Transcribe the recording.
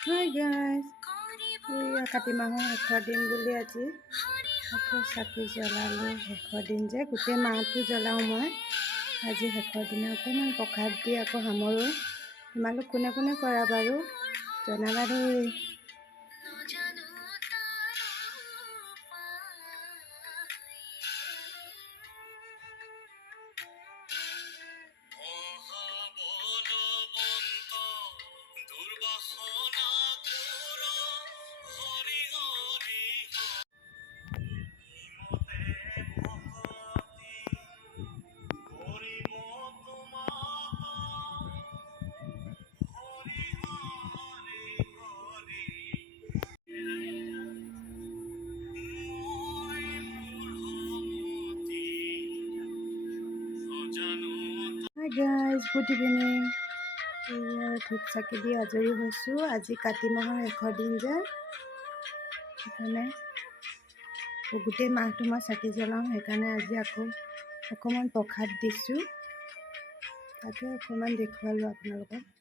Hi guys, কাতি মাহৰ শেষৰ দিন বুলি আজি আকৌ চাকি জ্বলালোঁ। শেষৰ দিন যে গোটেই মাহটো জ্বলাওঁ মই। আজি শেষৰ দিনা অকণমান প্ৰসাদ দি আকৌ সামৰোঁ। তোমালোক কোনে কোনে কৰা বাৰু জনাবা দেই। Hi guys, good evening. ধূপ চাকি দি আজৰি হৈছোঁ। আজি কাতি মাহৰ শেষৰ দিন যে সেইকাৰণে গোটেই মাহটো মই চাকি জ্বলাওঁ। সেইকাৰণে আজি আকৌ অকণমান প্ৰসাদ দিছোঁ। তাকে অকণমান দেখুৱালোঁ আপোনালোকক।